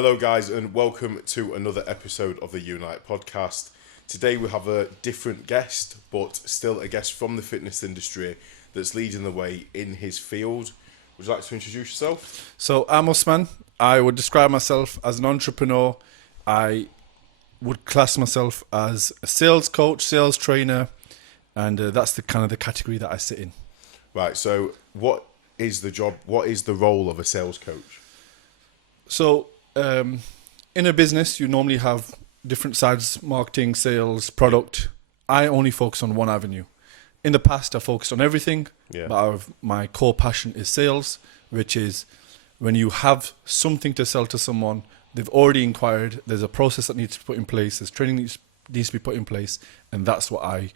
Hello, guys, and welcome to another episode of the Unite podcast. Today we have a different guest, but still a guest from the fitness industry that's leading the way in his field. Would you like to introduce yourself? So I'm Usman. I would describe myself as an entrepreneur. I would class myself as a sales coach, sales trainer, and that's the kind of the category that I sit in. Right, so what is the job, what is the role of a sales coach? So in a business, you normally have different sides: marketing, sales, product. I only focus on one avenue. In the past, I focused on everything, but my core passion is sales, which is when you have something to sell to someone, they've already inquired, there's a process that needs to be put in place, there's training that needs to be put in place, and that's what I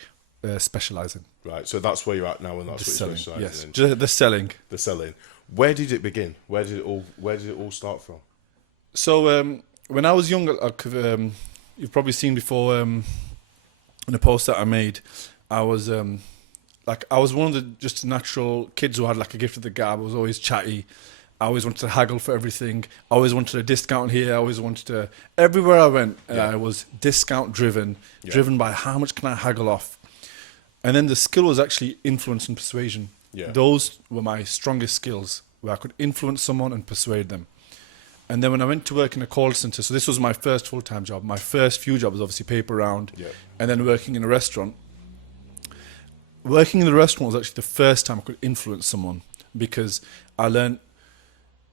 specialize in. Right, so that's where you're at now, and that's what you're Selling, yes, specialising in. the selling. The selling. Where did it begin? Where did it all start from? So when I was younger, you've probably seen before in a post that I made, I was I was one of the just natural kids who had like a gift of the gab. I was always chatty. I always wanted to haggle for everything. I always wanted a discount here. I always wanted to, everywhere I went, I was discount driven, driven by how much can I haggle off. And then the skill was actually influence and persuasion. Yeah. Those were my strongest skills, where I could influence someone and persuade them. And then when I went to work in a call center, so this was my first full-time job. My first few jobs, obviously paper round, and then working in a restaurant. Working in the restaurant was actually the first time I could influence someone, because I learned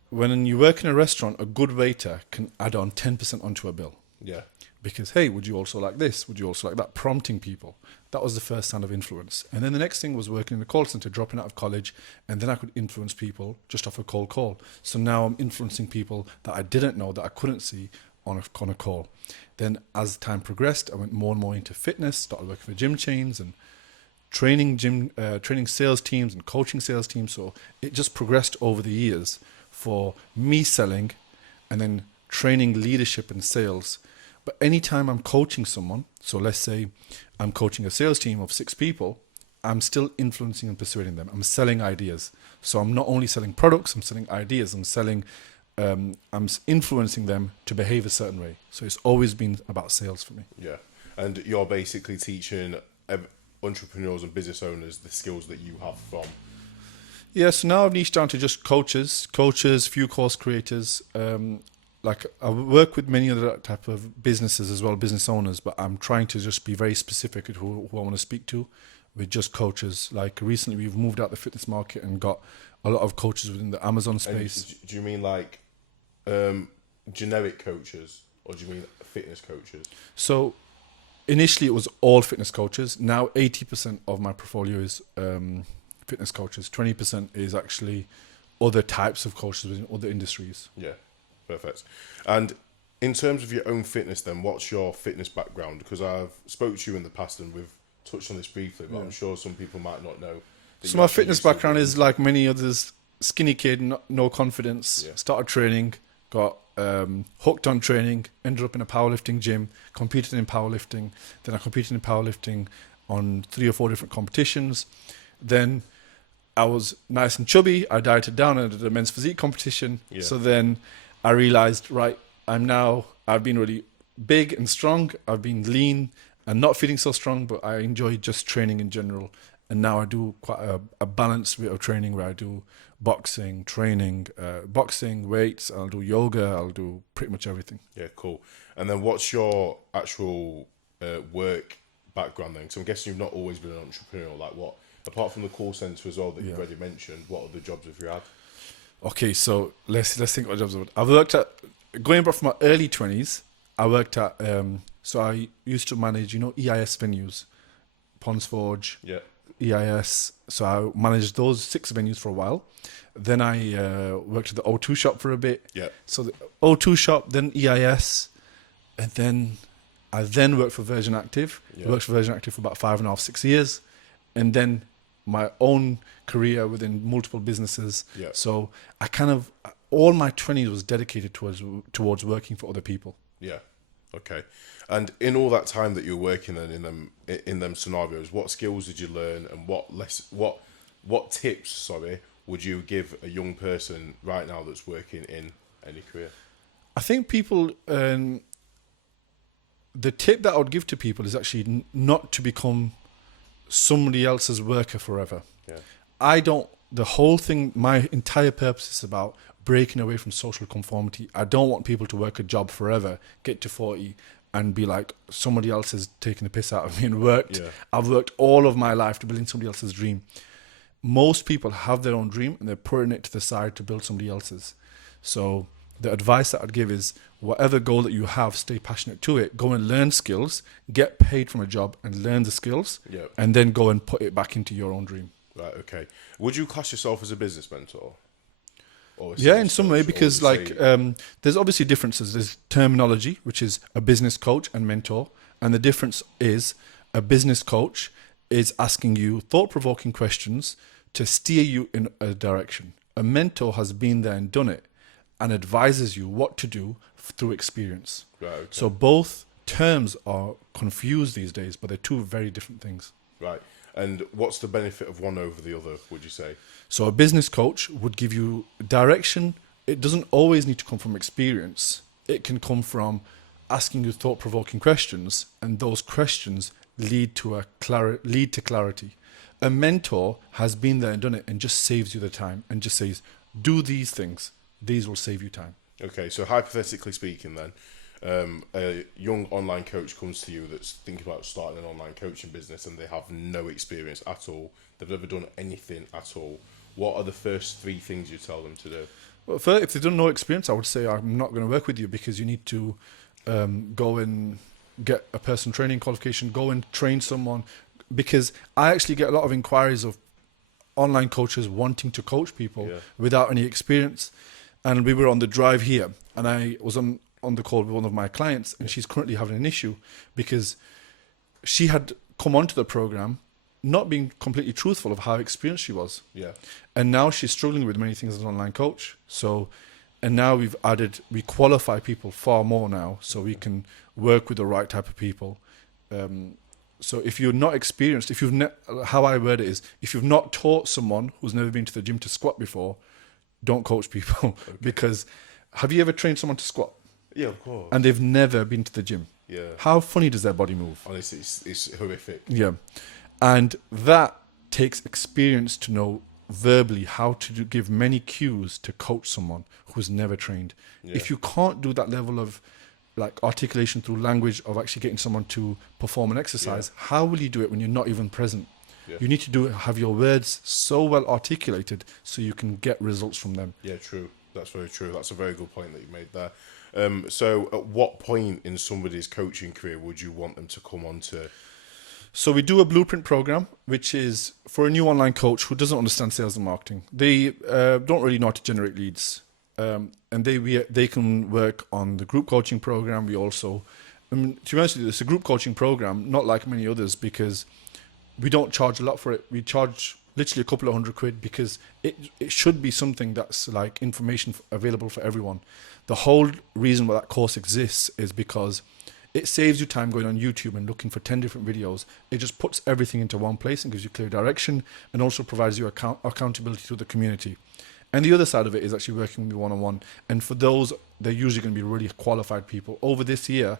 when you work in a restaurant, a good waiter can add on 10% onto a bill. Yeah. Because, hey, would you also like this? Would you also like that? Prompting people. That was the first sign of influence. And then the next thing was working in the call center, dropping out of college, and then I could influence people just off a cold call. So now I'm influencing people that I didn't know, that I couldn't see on a call. Then as time progressed, I went more and more into fitness, started working for gym chains and training sales teams and coaching sales teams. So it just progressed over the years for me selling and then training leadership and sales. But anytime I'm coaching someone, so let's say I'm coaching a sales team of 6 people, I'm still influencing and persuading them. I'm selling ideas. So I'm not only selling products, I'm selling ideas. I'm influencing them to behave a certain way. So it's always been about sales for me. Yeah. And you're basically teaching entrepreneurs and business owners the skills that you have from. Yeah, so now I've niched down to just coaches, few course creators. I work with many other type of businesses as well, business owners, but I'm trying to just be very specific at who I want to speak to with just coaches. Like recently we've moved out the fitness market and got a lot of coaches within the Amazon space. And do you mean like generic coaches, or do you mean fitness coaches? So initially it was all fitness coaches. Now 80% of my portfolio is fitness coaches. 20% is actually other types of coaches within other industries. Yeah. Perfect. And in terms of your own fitness then, what's your fitness background? Because I've spoke to you in the past and we've touched on this briefly, but I'm sure some people might not know. So my fitness background is like many others: skinny kid, no confidence, started training, got hooked on training, ended up in a powerlifting gym, competed in powerlifting. Then I competed in powerlifting on 3 or 4 different competitions. Then I was nice and chubby. I dieted down and did a men's physique competition. Yeah. So then I realized, right, I've been really big and strong. I've been lean and not feeling so strong, but I enjoy just training in general. And now I do quite a balanced bit of training where I do boxing, weights, I'll do yoga, I'll do pretty much everything. Yeah, cool. And then what's your actual work background then? Because I'm guessing you've not always been an entrepreneur. Like what, apart from the call centre as well that you've already mentioned, what other jobs have you had? Okay, so let's think what jobs I've worked at. Going back from my early 20s, I worked at, so I used to manage, EIS venues, Ponds Forge, EIS. So I managed those 6 venues for a while. Then I worked at the O2 shop for a bit. Yeah. So the O2 shop, then EIS, and then I worked for Virgin Active. I worked for Virgin Active for about 5.5, 6 years, and then my own career within multiple businesses. Yeah. So I all my 20s was dedicated towards working for other people. Yeah. Okay. And in all that time that you were working in them scenarios, what skills did you learn, and what tips, would you give a young person right now that's working in any career? I think people, the tip that I would give to people is actually not to become somebody else's worker forever. Yeah. The whole thing, my entire purpose is about breaking away from social conformity. I don't want people to work a job forever, get to 40 and be like, somebody else is taking the piss out of me and worked. Yeah. I've worked all of my life to building somebody else's dream. Most people have their own dream and they're putting it to the side to build somebody else's. So the advice that I'd give is whatever goal that you have, stay passionate to it. Go and learn skills, get paid from a job and learn the skills, Yeah. and then go and put it back into your own dream. Right, okay. Would you class yourself as a business mentor? Or a Yeah, sales in some coach, way, or because would you say- there's obviously differences. There's terminology, which is a business coach and mentor. And the difference is a business coach is asking you thought-provoking questions to steer you in a direction. A mentor has been there and done it and advises you what to do through experience. Right, okay. So both terms are confused these days, but they're two very different things. Right. And what's the benefit of one over the other, would you say? So a business coach would give you direction. It doesn't always need to come from experience. It can come from asking you thought-provoking questions, and those questions lead to clarity. A mentor has been there and done it and just saves you the time and just says, do these things. These will save you time. Okay, so hypothetically speaking then, a young online coach comes to you that's thinking about starting an online coaching business and they have no experience at all. They've never done anything at all. What are the first three things you tell them to do? Well, first, if they don't know experience, I would say I'm not going to work with you because you need to go and get a personal training qualification, go and train someone. Because I actually get a lot of inquiries of online coaches wanting to coach people without any experience. And we were on the drive here and I was on the call with one of my clients and she's currently having an issue because she had come onto the program not being completely truthful of how experienced she was. Yeah. And now she's struggling with many things as an online coach. And now we qualify people far more now so we can work with the right type of people. So if you're not experienced, how I word it is, if you've not taught someone who's never been to the gym to squat before, don't coach people. Okay. Because have you ever trained someone to squat? Yeah, of course. And they've never been to the gym. Yeah. How funny does their body move? Honestly, it's horrific. Yeah. And that takes experience to know verbally how to give many cues to coach someone who's never trained. Yeah. If you can't do that level of like articulation through language of actually getting someone to perform an exercise, how will you do it when you're not even present? Yeah. You need to have your words so well articulated so you can get results from them. Yeah, true. That's very true. That's a very good point that you made there. So at what point in somebody's coaching career would you want them to come on to? So we do a blueprint program, which is for a new online coach who doesn't understand sales and marketing. They don't really know how to generate leads. And they can work on the group coaching program. We also, to be honest with you, it's a group coaching program, not like many others, because we don't charge a lot for it. We charge literally a couple of £100 because it should be something that's like information available for everyone. The whole reason why that course exists is because it saves you time going on YouTube and looking for 10 different videos. It just puts everything into one place and gives you clear direction and also provides you accountability to the community. And the other side of it is actually working with you one-on-one. And for those, they're usually going to be really qualified people. Over this year,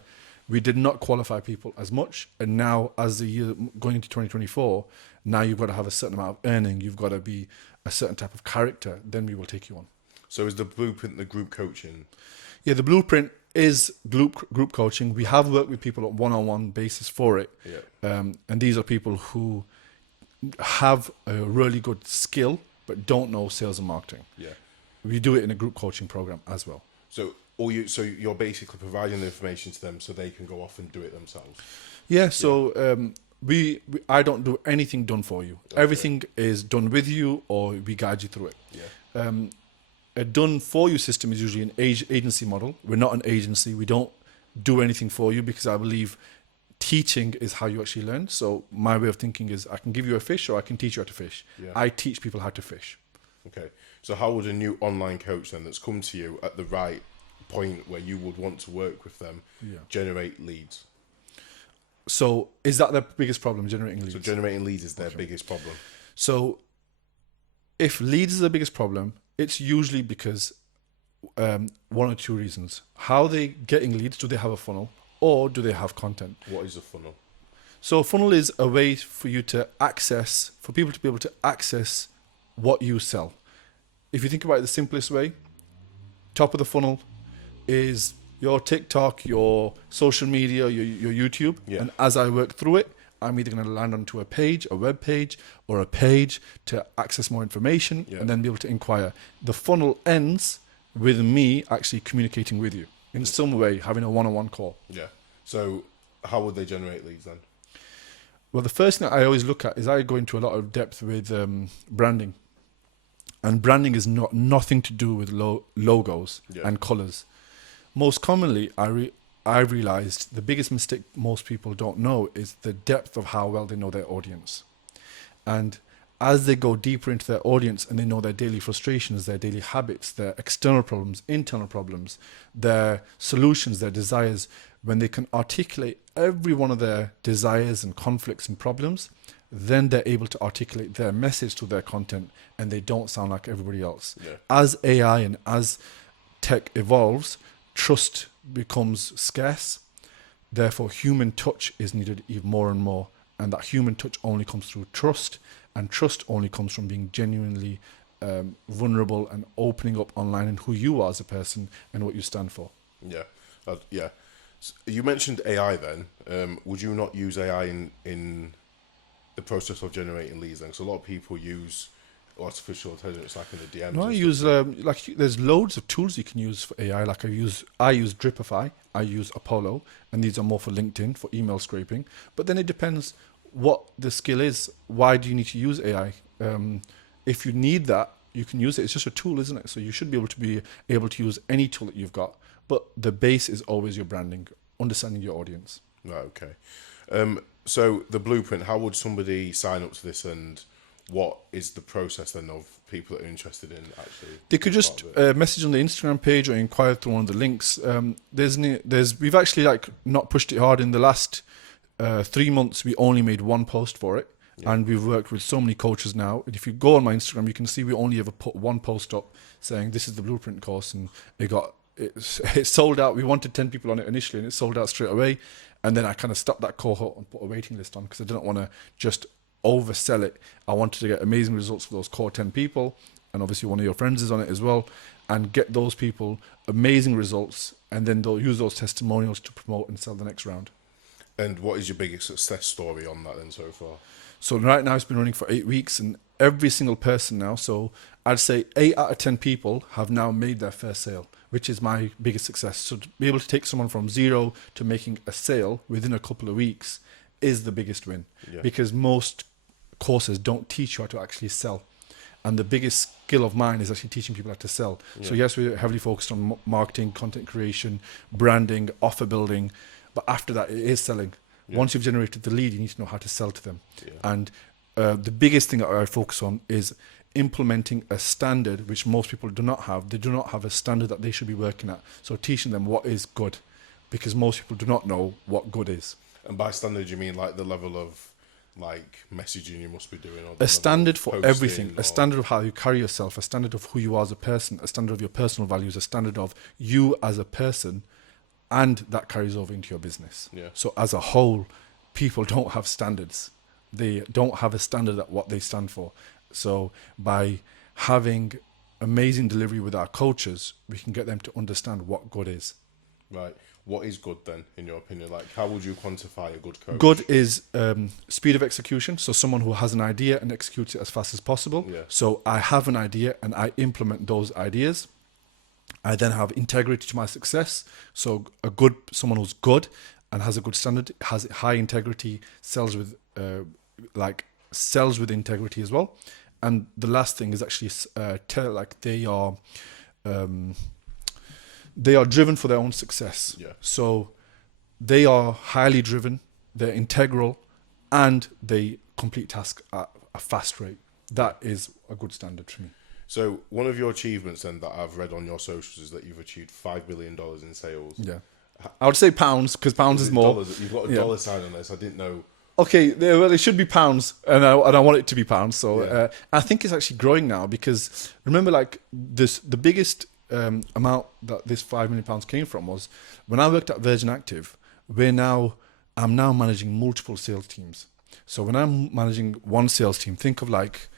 we did not qualify people as much. And now, as the year going into 2024, now you've got to have a certain amount of earning. You've got to be a certain type of character. Then we will take you on. So is the blueprint the group coaching? Yeah, the blueprint is group coaching. We have worked with people on one-on-one basis for it. Yeah. And these are people who have a really good skill but don't know sales and marketing. Yeah. We do it in a group coaching program as well. So you're basically providing the information to them so they can go off and do it themselves. Yeah. So I don't do anything done for you. Okay. Everything is done with you, or we guide you through it. Yeah. A done for you system is usually an agency model. We're not an agency. We don't do anything for you because I believe teaching is how you actually learn. So my way of thinking is I can give you a fish or I can teach you how to fish. Yeah. I teach people how to fish. Okay. So how would a new online coach then that's come to you at the right point where you would want to work with them generate leads? So is that their biggest problem, generating leads? So generating leads is their biggest problem. So if leads is the biggest problem, it's usually because one or two reasons. How they getting leads? Do they have a funnel, or do they have content? What is a funnel? So a funnel is a way for you to access, for people to be able to access what you sell. If you think about it the simplest way, top of the funnel is your TikTok, your social media, your YouTube. Yeah. And as I work through it, I'm either going to land onto a page, a web page, or a page to access more information and then be able to inquire. The funnel ends with me actually communicating with you in some way, having a one-on-one call. Yeah. So how would they generate leads then? Well, the first thing I always look at is I go into a lot of depth with branding. And branding is nothing to do with logos and colors. Most commonly, I realized the biggest mistake most people don't know is the depth of how well they know their audience. And as they go deeper into their audience and they know their daily frustrations, their daily habits, their external problems, internal problems, their solutions, their desires, when they can articulate every one of their desires and conflicts and problems, then they're able to articulate their message to their content and they don't sound like everybody else. Yeah. As AI and as tech evolves, trust becomes scarce. Therefore, human touch is needed even more and more. And that human touch only comes through trust. And trust only comes from being genuinely vulnerable and opening up online and who you are as a person and what you stand for. Yeah. Yeah. So you mentioned AI then. Would you not use AI in the process of generating leads then? Because a lot of people use artificial intelligence like in the DMs. No, I use there's loads of tools you can use for AI. Like I use Dripify, I use Apollo, and these are more for LinkedIn for email scraping. But then it depends what the skill is. Why do you need to use AI? If you need that, you can use it. It's just a tool, isn't it? So you should be able to use any tool that you've got. But the base is always your branding, understanding your audience. Right. Okay. So the blueprint. How would somebody sign up to this, and what is the process then of people that are interested in actually? They could just message on the Instagram page or inquire through one of the links. We've actually not pushed it hard in the last 3 months. We only made one post for it, and we've worked with so many coaches now. And if you go on my Instagram, you can see we only ever put one post up saying this is the blueprint course, and it sold out. We wanted 10 people on it initially, and it sold out straight away. And then I kind of stopped that cohort and put a waiting list on because I didn't want to just oversell it. I wanted to get amazing results for those core 10 people, and obviously one of your friends is on it as well, and get those people amazing results, and then they'll use those testimonials to promote and sell the next round. And what is your biggest success story on that then so far? So right now it's been running for 8 weeks, and every single person now, so I'd say 8 out of 10 people have now made their first sale, which is my biggest success. So to be able to take someone from zero to making a sale within a couple of weeks is the biggest win, because most courses don't teach you how to actually sell. And the biggest skill of mine is actually teaching people how to sell. So yes, we're heavily focused on marketing, content creation, branding, offer building, but after that it is selling. Once you've generated the lead, you need to know how to sell to them. And the biggest thing that I focus on is implementing a standard which most people do not have. They do not have a standard that they should be working at. So teaching them what is good, because most people do not know what good is. And by standard, you mean like the level of messaging you must be doing? Or a standard for everything, a standard of how you carry yourself, a standard of who you are as a person, a standard of your personal values, a standard of you as a person, and that carries over into your business. So as a whole, people don't have standards. They don't have a standard at what they stand for. So by having amazing delivery with our coaches, we can get them to understand what good is. Right. What is good then, in your opinion? Like, how would you quantify a good coach? Good is speed of execution. So someone who has an idea and executes it as fast as possible. So I have an idea and I implement those ideas. I then have integrity to my success. So someone who's good and has a good standard, has high integrity, sells with integrity as well. And the last thing is actually they are driven for their own success. So they are highly driven, they're integral, and they complete tasks at a fast rate. That is a good standard for me. So one of your achievements then that I've read on your socials is that you've achieved $5 billion in sales. I would say pounds, because pounds is more. Dollars? You've got a dollar sign on this. I didn't know. Okay, well, it should be pounds, and I want it to be pounds. So I think it's actually growing now, because remember, the biggest amount that this £5 million came from was when I worked at Virgin Active. I'm now managing multiple sales teams. So when I'm managing one sales team, think of like,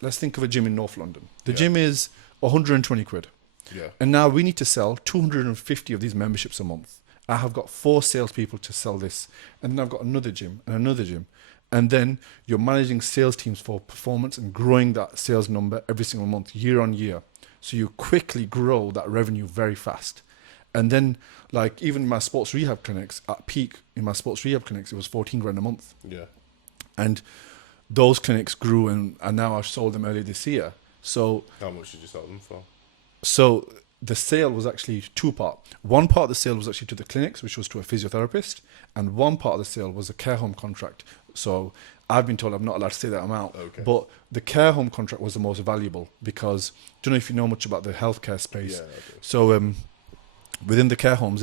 let's think of a gym in North London. The gym is 120 quid. Yeah. And now we need to sell 250 of these memberships a month. I have got 4 salespeople to sell this. And then I've got another gym and another gym. And then you're managing sales teams for performance and growing that sales number every single month, year on year. So you quickly grow that revenue very fast. And then, like, even my sports rehab clinics, at peak in my sports rehab clinics, it was 14 grand a month. Yeah. And those clinics grew, and now I've sold them earlier this year. So How much did you sell them for? So the sale was actually 2-part. One part of the sale was actually to the clinics, which was to a physiotherapist, and one part of the sale was a care home contract. So I've been told I'm not allowed to say that amount, but the care home contract was the most valuable because, do you know if you know much about the healthcare space? Yeah, I do. So within the care homes,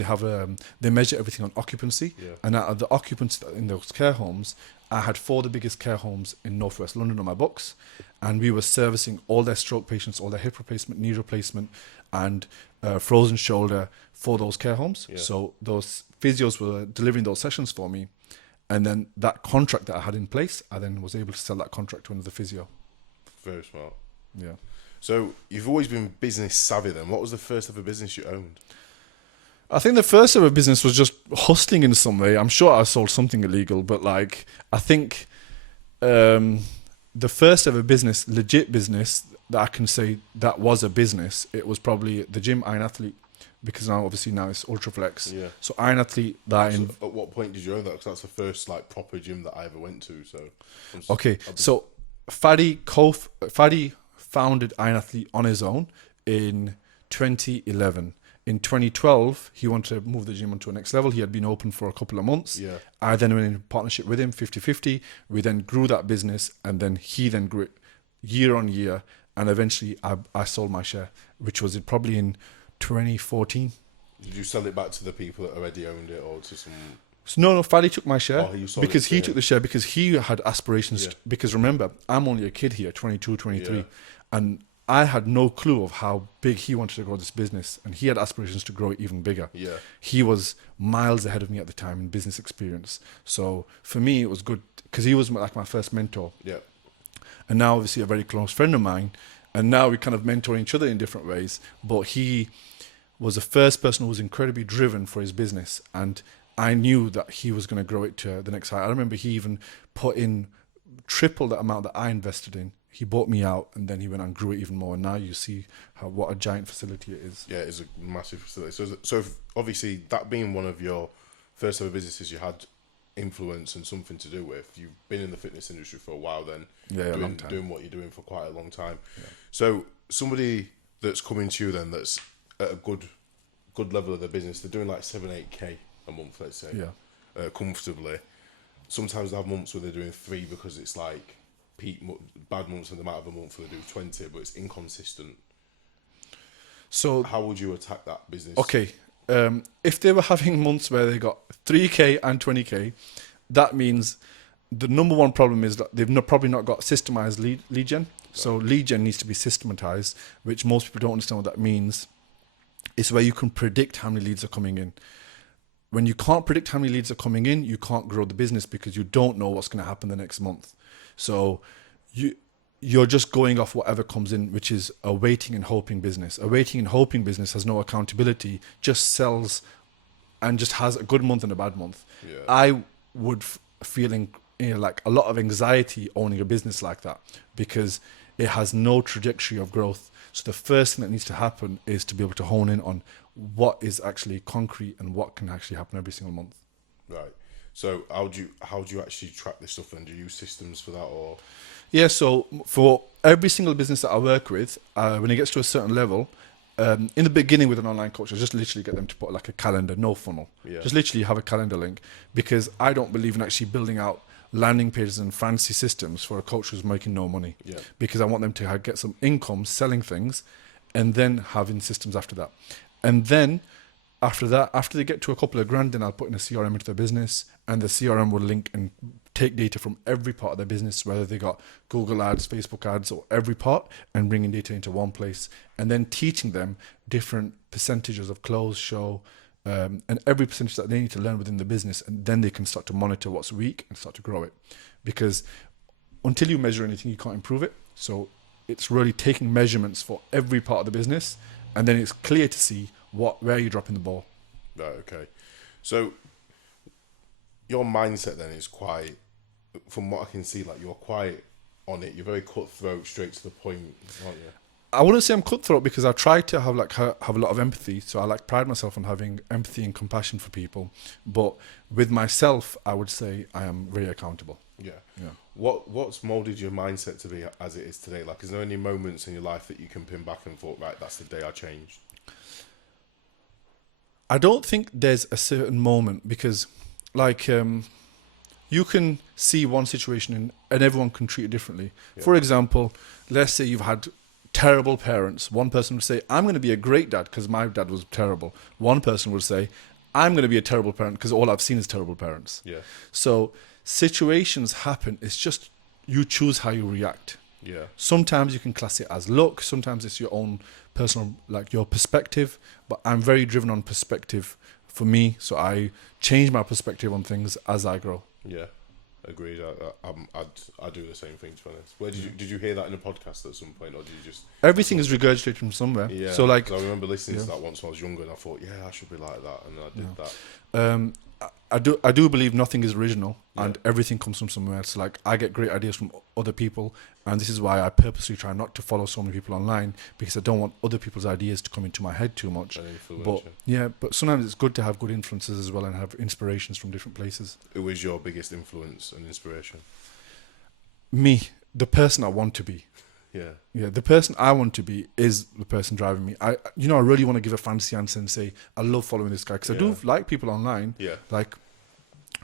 they measure everything on occupancy, and out of the occupancy in those care homes, I had 4 of the biggest care homes in Northwest London on my books, and we were servicing all their stroke patients, all their hip replacement, knee replacement, and frozen shoulder for those care homes. Yeah. So those physios were delivering those sessions for me, and then that contract that I had in place, I then was able to sell that contract to another physio. Very smart. Yeah. So you've always been business savvy then. What was the first ever business you owned? I think the first ever business was just hustling in some way. I'm sure I sold something illegal, but like I think the first ever business, legit business that I can say that was a business, it was probably the gym Iron Athlete, because now it's Ultraflex. Yeah. So Iron Athlete At what point did you own that? Because that's the first like proper gym that I ever went to. So So Fadi founded Iron Athlete on his own in 2011. In 2012, he wanted to move the gym onto a next level. He had been open for a couple of months. Yeah. I then went in partnership with him, 50-50. We then grew that business, and then he then grew it year on year. And eventually, I sold my share, which was probably in 2014. Did you sell it back to the people that already owned it, or to some? So no, Fadi took my share because he him. took the share because he had aspirations. Yeah. Because remember, I'm only a kid here, 22, 23, Yeah. and I had no clue of how big he wanted to grow this business, and he had aspirations to grow it even bigger. Yeah. He was miles ahead of me at the time in business experience. So for me, it was good because he was like my first mentor. Yeah. And now obviously a very close friend of mine, and now we kind of mentor each other in different ways. But he was the first person who was incredibly driven for his business, and I knew that he was going to grow it to the next height. I remember he even put in triple the amount that I invested in. He bought me out, and then he went and grew it even more. And now you see what a giant facility it is. Yeah, it's a massive facility. So obviously, that being one of your first ever businesses, you had influence and something to do with. You've been in the fitness industry for a while, then doing what you're doing for quite a long time. Yeah. So somebody that's coming to you then, that's at a good level of their business, they're doing like 7-8K a month, let's say, comfortably. Sometimes they have months where they're doing 3 because it's like bad months, and they might have a month where they do 20, but it's inconsistent. So how would you attack that business? Okay, if they were having months where they got 3K and 20K, that means the number one problem is that they've probably not got systemized lead gen. So lead gen needs to be systematized, which most people don't understand what that means. It's where you can predict how many leads are coming in. When you can't predict how many leads are coming in, you can't grow the business because you don't know what's going to happen the next month. So you're just going off whatever comes in, which is a waiting and hoping business. A waiting and hoping business has no accountability, just sells and just has a good month and a bad month. Yeah. I would feeling like a lot of anxiety owning a business like that because it has no trajectory of growth. So the first thing that needs to happen is to be able to hone in on what is actually concrete and what can actually happen every single month. Right. So how do you actually track this stuff then? Do you use systems for that, or? Yeah, so for every single business that I work with, when it gets to a certain level, in the beginning with an online coach, I just literally get them to put like a calendar, no funnel. Yeah. Just literally have a calendar link, because I don't believe in actually building out landing pages and fancy systems for a coach who's making no money. Yeah. Because I want them to get some income selling things and then having systems after that. And then after that, after they get to a couple of grand, then I'll put in a CRM into their business, and the CRM will link and take data from every part of their business, whether they got Google ads, Facebook ads, or every part, and bringing data into one place, and then teaching them different percentages of close, show, and every percentage that they need to learn within the business, and then they can start to monitor what's weak and start to grow it. Because until you measure anything, you can't improve it. So it's really taking measurements for every part of the business, and then it's clear to see where you're dropping the ball. Right, okay. So your mindset then is quite, from what I can see, like you're quite on it. You're very cutthroat, straight to the point, aren't you? I wouldn't say I'm cutthroat, because I try to have have a lot of empathy. So I pride myself on having empathy and compassion for people. But with myself, I would say I am very accountable. Yeah. Yeah. What's molded your mindset to be as it is today? Like, is there any moments in your life that you can pin back and thought, right, that's the day I changed? I don't think there's a certain moment, because you can see one situation and everyone can treat it differently. Yeah. For example, let's say you've had terrible parents. One person would say, I'm going to be a great dad because my dad was terrible. One person would say, I'm going to be a terrible parent because all I've seen is terrible parents. Yeah. So situations happen. It's just you choose how you react. Yeah. Sometimes you can class it as luck. Sometimes it's your own personal, your perspective. But I'm very driven on perspective for me. So I change my perspective on things as I grow. Yeah. Agreed. I do the same thing, to be honest. Where did you hear that in a podcast at some point, or did you just? Everything is regurgitated from somewhere. Yeah. So I remember listening to that once when I was younger, and I thought, yeah, I should be like that, and I did that. I do believe nothing is original, and everything comes from somewhere else. I get great ideas from other people, and this is why I purposely try not to follow so many people online, because I don't want other people's ideas to come into my head too much. But sometimes it's good to have good influences as well and have inspirations from different places. Who is your biggest influence and inspiration? Me, the person I want to be. Yeah, the person I want to be is the person driving me. I really want to give a fancy answer and say I love following this guy, because I do like people online. Yeah.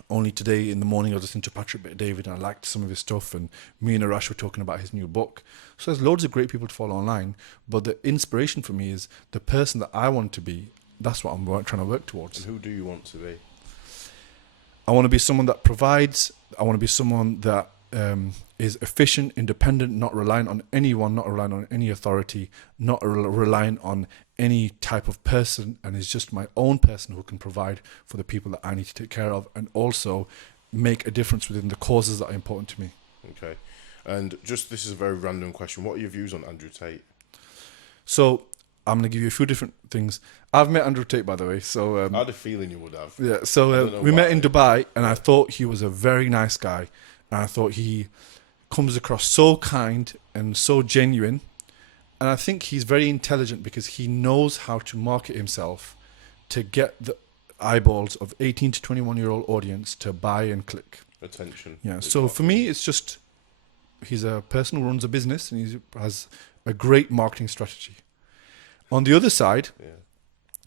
Only today in the morning I was listening to Patrick Bet-David and I liked some of his stuff, and me and Arash were talking about his new book. So there's loads of great people to follow online, but the inspiration for me is the person that I want to be. That's what I'm trying to work towards. And who do you want to be? I want to be someone that provides. I want to be someone that is efficient, independent, not reliant on anyone, not reliant on any authority, not reliant on any type of person, and is just my own person who can provide for the people that I need to take care of, and also make a difference within the causes that are important to me. Okay. And this is a very random question. What are your views on Andrew Tate? So I'm going to give you a few different things. I've met Andrew Tate, by the way. So I had a feeling you would have. Yeah. So we met in Dubai, and I thought he was a very nice guy. And I thought he comes across so kind and so genuine. And I think he's very intelligent, because he knows how to market himself to get the eyeballs of 18 to 21-year-old audience to buy and click. Attention. Yeah. So for me, it's just he's a person who runs a business and he has a great marketing strategy. On the other side,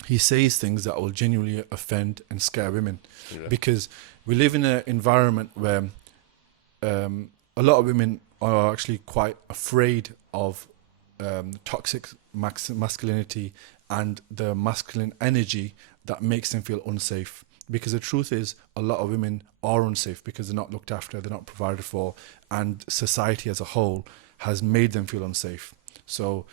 he says things that will genuinely offend and scare women, because we live in an environment where a lot of women are actually quite afraid of toxic masculinity and the masculine energy that makes them feel unsafe. Because the truth is, a lot of women are unsafe because they're not looked after, they're not provided for, and society as a whole has made them feel unsafe. So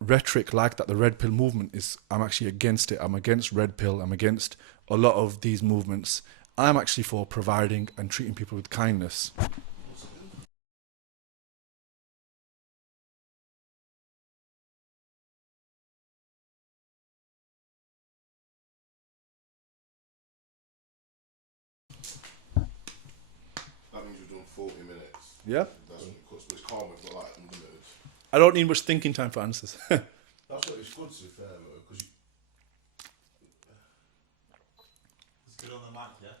rhetoric like that, the red pill movement, I'm actually against it. I'm against red pill. I'm against a lot of these movements. I'm actually for providing and treating people with kindness. That means we've done 40 minutes. Yeah. That's because it's calm, we've got unlimited. I don't need much thinking time for answers. That's what it's good to be fair, because He's good on the mic, yeah?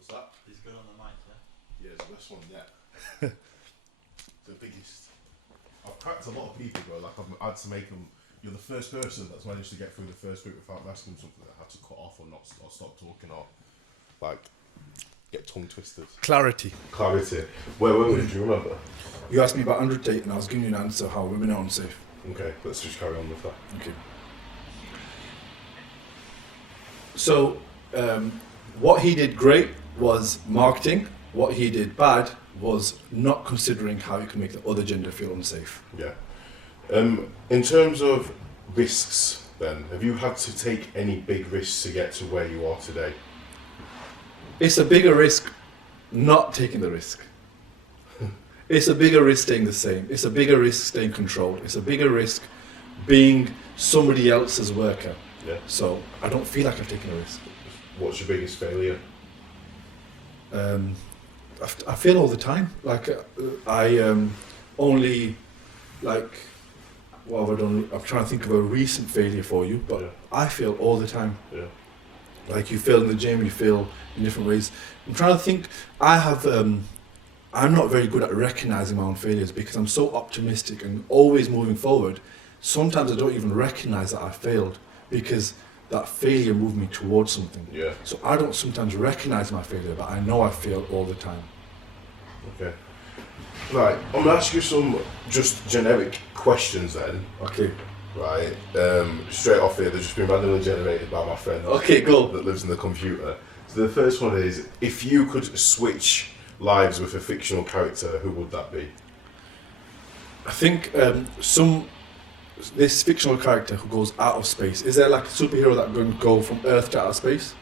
what's that? He's good on the mic, yeah? Yeah, it's the best one yet. The biggest. I've cracked a lot of people, bro. I've had to make them. You're the first person that's managed to get through the first group without asking them something that I had to cut off or stop talking or get tongue twisted. Clarity. Where were we? Do you remember? You asked me about Andrew Tate and I was giving you an answer how women are unsafe. Okay, let's just carry on with that. Okay. So, what he did great, was marketing. What he did bad was not considering how you can make the other gender feel unsafe. Yeah. In terms of risks, then, have you had to take any big risks to get to where you are today? It's a bigger risk not taking the risk. It's a bigger risk staying the same. It's a bigger risk staying controlled. It's a bigger risk being somebody else's worker. Yeah. So I don't feel like I've taken a risk. What's your biggest failure? I fail all the time. Like I only like what have I done? I'm trying to think of a recent failure for you, but Yeah. I fail all the time. Yeah. Like you fail in the gym, you fail in different ways. I'm trying to think. I'm not very good at recognizing my own failures because I'm so optimistic and always moving forward. Sometimes I don't even recognize that I failed because that failure moved me towards something. Yeah. So I don't sometimes recognize my failure, but I know I fail all the time. Okay. Right. I'm gonna ask you some just generic questions then. Okay. Right. Straight off here, they've just been randomly generated by my friend. Okay, go. That lives in the computer. So the first one is, if you could switch lives with a fictional character, who would that be? I think this fictional character who goes out of space. Is there like a superhero that can go from Earth to outer space?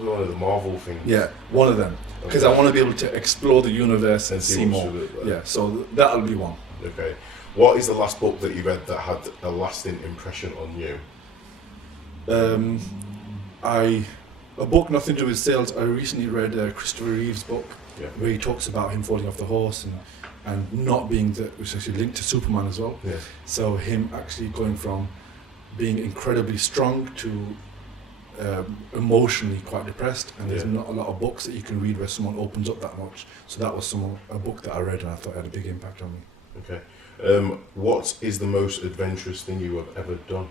One of the Marvel things. Yeah, one of them. Because I want to be able to explore the universe and see more. Yeah, so that'll be one. Okay. What is the last book that you read that had a lasting impression on you? A book nothing to do with sales. I recently read Christopher Reeve's book, Yeah. where he talks about him falling off the horse and not being which is actually linked to Superman as well. Yeah. So him actually going from being incredibly strong to emotionally quite depressed, and there's Yeah. not a lot of books that you can read where someone opens up that much. So that was a book that I read and I thought it had a big impact on me. Okay. What is the most adventurous thing you have ever done?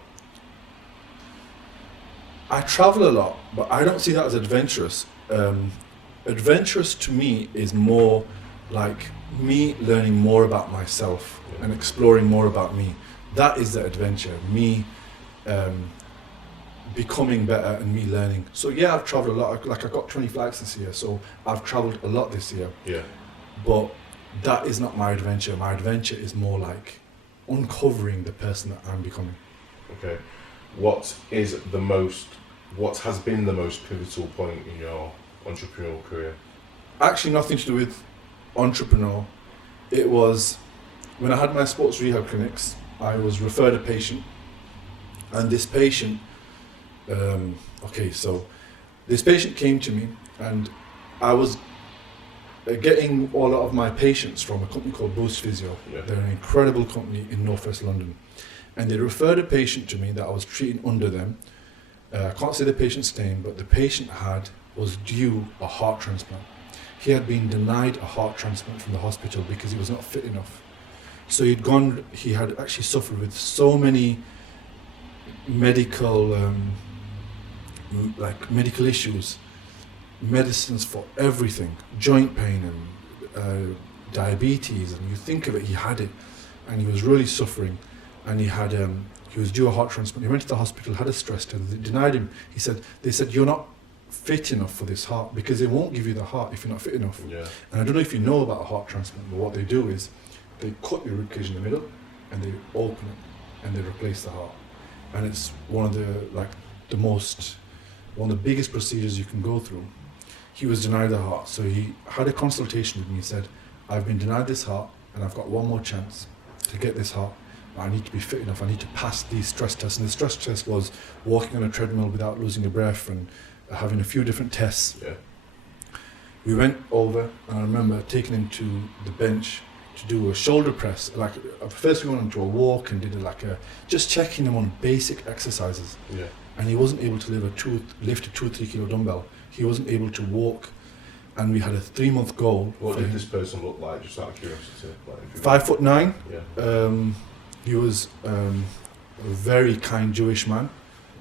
I travel a lot, but I don't see that as adventurous. Adventurous to me is more like me learning more about myself and exploring more about me. That is the adventure. Me becoming better and me learning. So yeah, I've traveled a lot. Like I got 20 flights this year, so I've traveled a lot this year. Yeah. But that is not my adventure. My adventure is more like uncovering the person that I'm becoming. Okay. What has been the most pivotal point in your entrepreneurial career? Actually, nothing to do with entrepreneur. It was when I had my sports rehab clinics. I was referred a patient, and this patient. This patient came to me, and I was getting a lot of my patients from a company called Boost Physio. Yeah. They're an incredible company in Northwest London, and they referred a patient to me that I was treating under them. I can't say the patient's name, but the patient was due a heart transplant. He had been denied a heart transplant from the hospital because he was not fit enough. So he had actually suffered with so many medical issues, medicines for everything, joint pain and diabetes, and you think of it, he had it, and he was really suffering, and he was due a heart transplant. He went to the hospital, had a stress test, they denied him. They said, you're not fit enough for this heart, because they won't give you the heart if you're not fit enough. Yeah. And I don't know if you know about a heart transplant, but what they do is they cut your ribcage in the middle and they open it and they replace the heart. And it's one of the biggest procedures you can go through. He was denied the heart, so he had a consultation with me. He said, I've been denied this heart and I've got one more chance to get this heart. I need to be fit enough, I need to pass these stress tests. And the stress test was walking on a treadmill without losing your breath and having a few different tests. Yeah. We went over, and I remember taking him to the bench to do a shoulder press. Like first we went on to a walk and did just checking him on basic exercises. Yeah. And he wasn't able to lift a 2 or 3 kilo dumbbell. He wasn't able to walk, and we had a 3-month goal. What did this person look like, just out of curiosity? 5'9". Yeah. He was a very kind Jewish man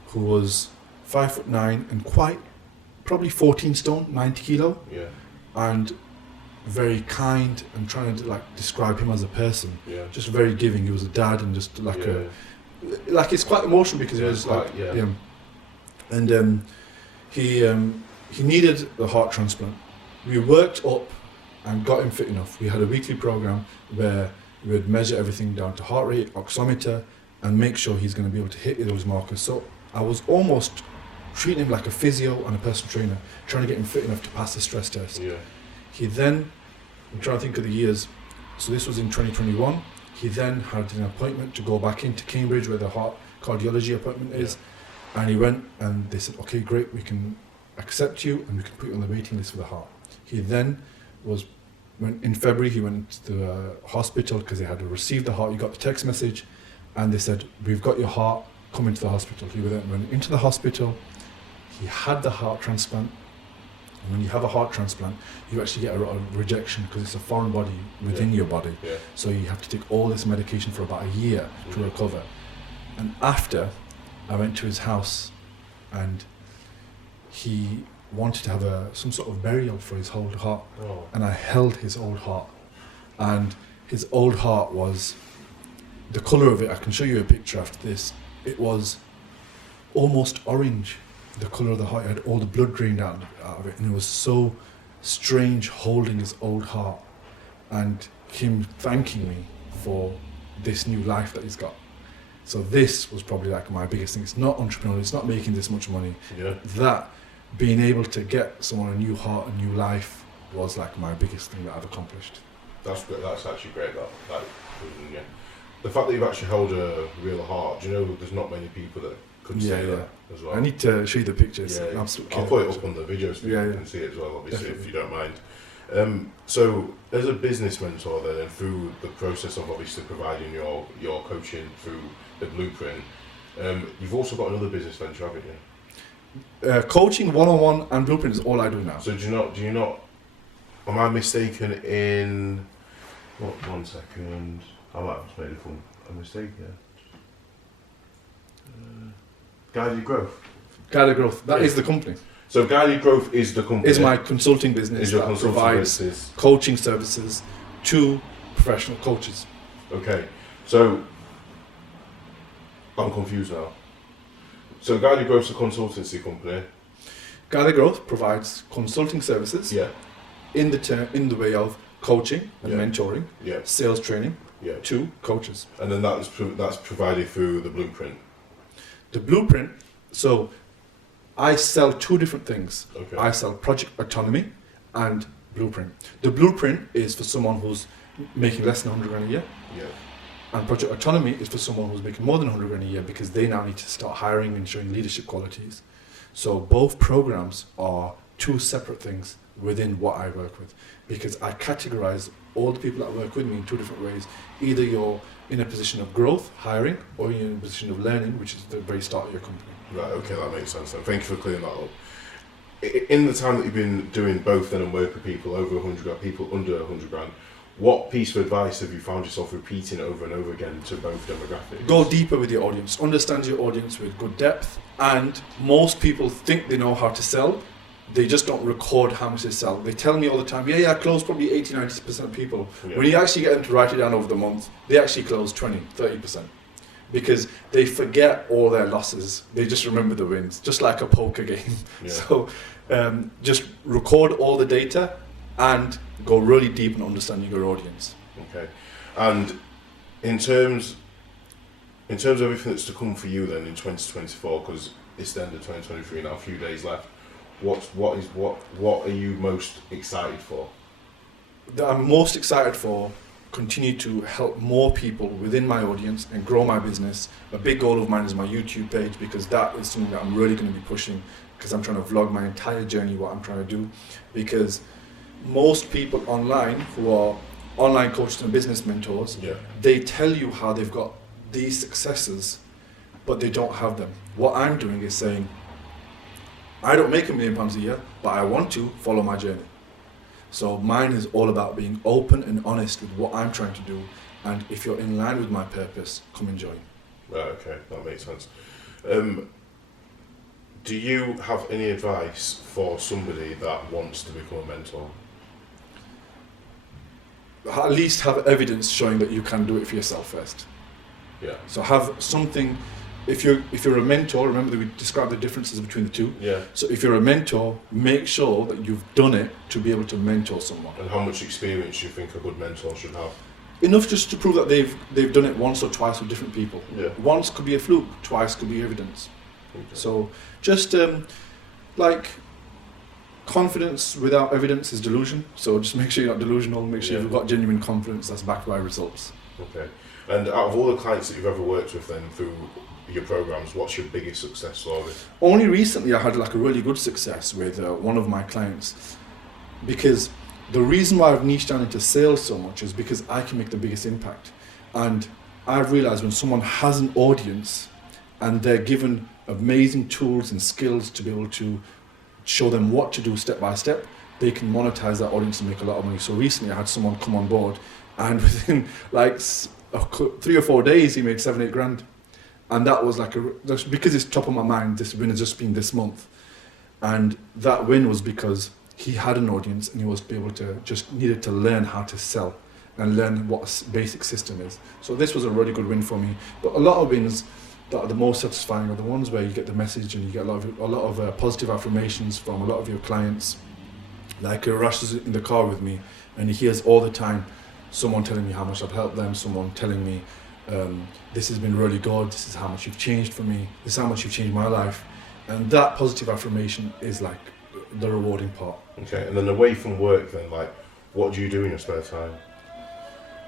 who was 5'9" and probably 14 stone, 90 kilo. Yeah. And very kind, and trying to describe him as a person. Yeah. Just very giving. He was a dad, and just it's quite emotional because he was and he needed the heart transplant. We worked up and got him fit enough. We had a weekly program where we would measure everything down to heart rate, oximeter, and make sure he's going to be able to hit those markers. So I was almost treating him like a physio and a personal trainer, trying to get him fit enough to pass the stress test. Yeah. He then, I'm trying to think of the years, so this was in 2021, he then had an appointment to go back into Cambridge where the heart cardiology appointment is, and he went and they said, okay, great, we can accept you and we can put you on the waiting list for the heart. He then in February he went to the hospital because they had to receive the heart. He got the text message and they said, we've got your heart, come into the hospital. He then went into the hospital, he had the heart transplant. And when you have a heart transplant, you actually get a lot of rejection because it's a foreign body within your body. Yeah. So you have to take all this medication for about a year to recover. And after, I went to his house and he wanted to have some sort of burial for his old heart. Oh. And I held his old heart. And his old heart was, the colour of it, I can show you a picture after this, it was almost orange. The colour of the heart, it had all the blood drained out of it, and it was so strange holding his old heart and him thanking me for this new life that he's got. So this was probably like my biggest thing. It's not entrepreneurial, it's not making this much money. Yeah. That being able to get someone a new heart, a new life was like my biggest thing that I've accomplished. That's great. That's actually great. That yeah. The fact that you've actually held a real heart. Do you know there's not many people that could say that as well. I need to show you the pictures. Yeah, Absolutely. I'll put it up on the video so you can see it as well, obviously, if you don't mind. So, as a business mentor then, and through the process of obviously providing your coaching through the blueprint, you've also got another business venture, haven't you? Coaching, one-on-one, and blueprint is all I do now. So do you not, am I mistaken in, one second, I might have made a mistake here. Guided Growth. Guided Growth, that is the company. So Guided Growth is the company. Is my consulting business that provides coaching services to professional coaches. Okay, so I'm confused now. So Guided Growth's a consultancy company. Guided Growth provides consulting services in the way of coaching and mentoring, sales training to coaches. And then that's provided through the blueprint. The blueprint, so I sell two different things. Okay. I sell project autonomy and blueprint. The blueprint is for someone who's making less than 100 grand a year. Yeah. And project autonomy is for someone who's making more than 100 grand a year because they now need to start hiring and showing leadership qualities. So both programs are two separate things within what I work with because I categorize all the people that work with me in two different ways. Either you're in a position of growth, hiring, or you're in a position of learning, which is the very start of your company. Right, okay, that makes sense then. Thank you for clearing that up. In the time that you've been doing both then and work with people over 100 grand, people under 100 grand, what piece of advice have you found yourself repeating over and over again to both demographics? Go deeper with your audience. Understand your audience with good depth. And most people think they know how to sell. They just don't record how much they sell. They tell me all the time, I close probably 80-90% of people. Yeah. When you actually get them to write it down over the month, they actually close 20-30%. Because they forget all their losses. They just remember the wins, just like a poker game. Yeah. So just record all the data and go really deep in understanding your audience. Okay. And in terms of everything that's to come for you then in 2024, because it's the end of 2023 now, a few days left, what are you most excited for? I'm most excited for continue to help more people within my audience and grow my business. A big goal of mine is my YouTube page because that is something that I'm really going to be pushing because I'm trying to vlog my entire journey, what I'm trying to do. Because most people online who are online coaches and business mentors, they tell you how they've got these successes, but they don't have them. What I'm doing is saying, I don't make £1 million a year, but I want to follow my journey. So mine is all about being open and honest with what I'm trying to do. And if you're in line with my purpose, come and join. Right, okay, that makes sense. Do you have any advice for somebody that wants to become a mentor? At least have evidence showing that you can do it for yourself first. Yeah. So have something if you're a mentor, remember that we described the differences between the two. Yeah. So if you're a mentor, make sure that you've done it to be able to mentor someone. And how much experience do you think a good mentor should have? Enough just to prove that they've done it once or twice with different people. Yeah. Once could be a fluke, twice could be evidence. Okay. So just like confidence without evidence is delusion. So just make sure you're not delusional. Make sure Yeah. you've got genuine confidence that's backed by results. Okay. And out of all the clients that you've ever worked with then through your programs, what's your biggest success story? Only recently I had like a really good success with one of my clients, because the reason why I've niched down into sales so much is because I can make the biggest impact. And I've realized when someone has an audience and they're given amazing tools and skills to be able to show them what to do step by step, they can monetize that audience and make a lot of money. So recently I had someone come on board, and within like 3 or 4 days he made 7-8 grand. And that was like just because it's top of my mind, this win has just been this month. And that win was because he had an audience and he was able to just needed to learn how to sell and learn what a basic system is. So this was a really good win for me. But a lot of wins that are the most satisfying are the ones where you get the message and you get a lot of positive affirmations from a lot of your clients. Like Rash is in the car with me and he hears all the time someone telling me how much I've helped them, someone telling me this has been really good, this is how much you've changed for me, this is how much you've changed my life. And that positive affirmation is like the rewarding part. Okay, and then away from work then, like, what do you do in your spare time?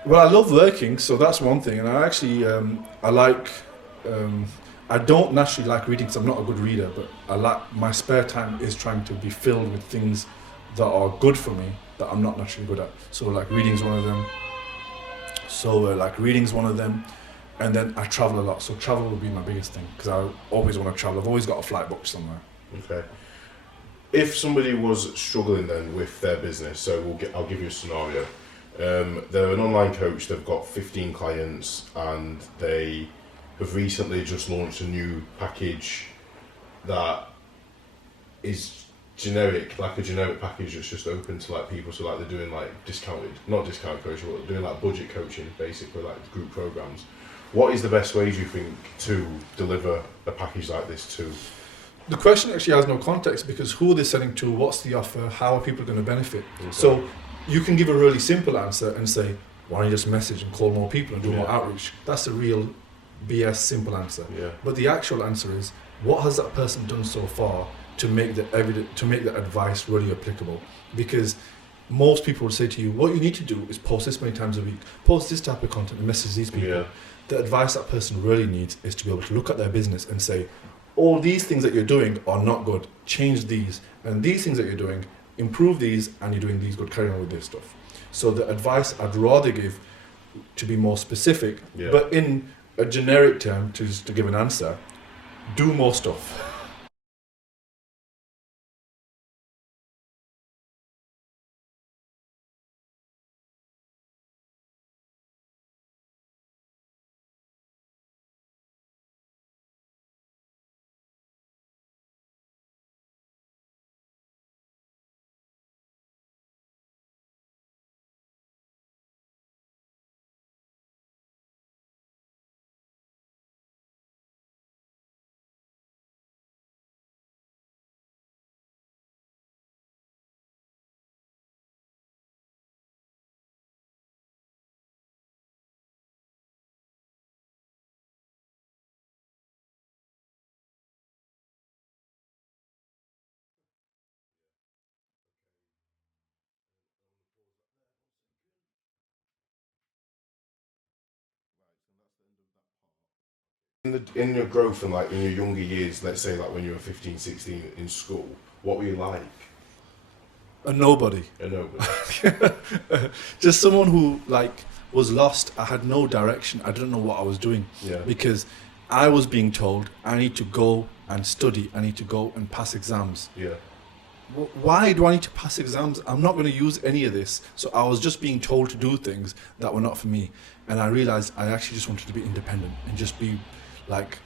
Well, I love working, so that's one thing. And I actually, I don't naturally like reading because I'm not a good reader, but my spare time is trying to be filled with things that are good for me that I'm not naturally good at. So like reading's one of them. And then I travel a lot, so travel would be my biggest thing because I always want to travel. I've always got a flight booked somewhere. Okay. If somebody was struggling then with their business, so I'll give you a scenario. They're an online coach, they've got 15 clients and they have recently just launched a new package that is generic, like a generic package that's just open to like people, so like they're doing like not discounted coaching, but doing like budget coaching, basically like group programs. What is the best way, do you think, to deliver a package like this to? The question actually has no context because who are they selling to, what's the offer, how are people going to benefit? Okay. So you can give a really simple answer and say, why don't you just message and call more people and do more outreach? That's a real BS simple answer. Yeah. But the actual answer is, what has that person done so far to make the advice really applicable? Because most people would say to you, what you need to do is post this many times a week, post this type of content and message these people. Yeah. The advice that person really needs is to be able to look at their business and say, all these things that you're doing are not good, change these, and these things that you're doing, improve these, and you're doing these good, carry on with this stuff. So the advice I'd rather give to be more specific, but in a generic term to give an answer, do more stuff. In your growth and like in your younger years, let's say like when you were 15, 16 in school, what were you like? A nobody. A nobody. Just someone who like was lost. I had no direction. I didn't know what I was doing. Yeah. Because I was being told I need to go and study. I need to go and pass exams. Yeah. Why do I need to pass exams? I'm not going to use any of this. So I was just being told to do things that were not for me. And I realized I actually just wanted to be independent and just be like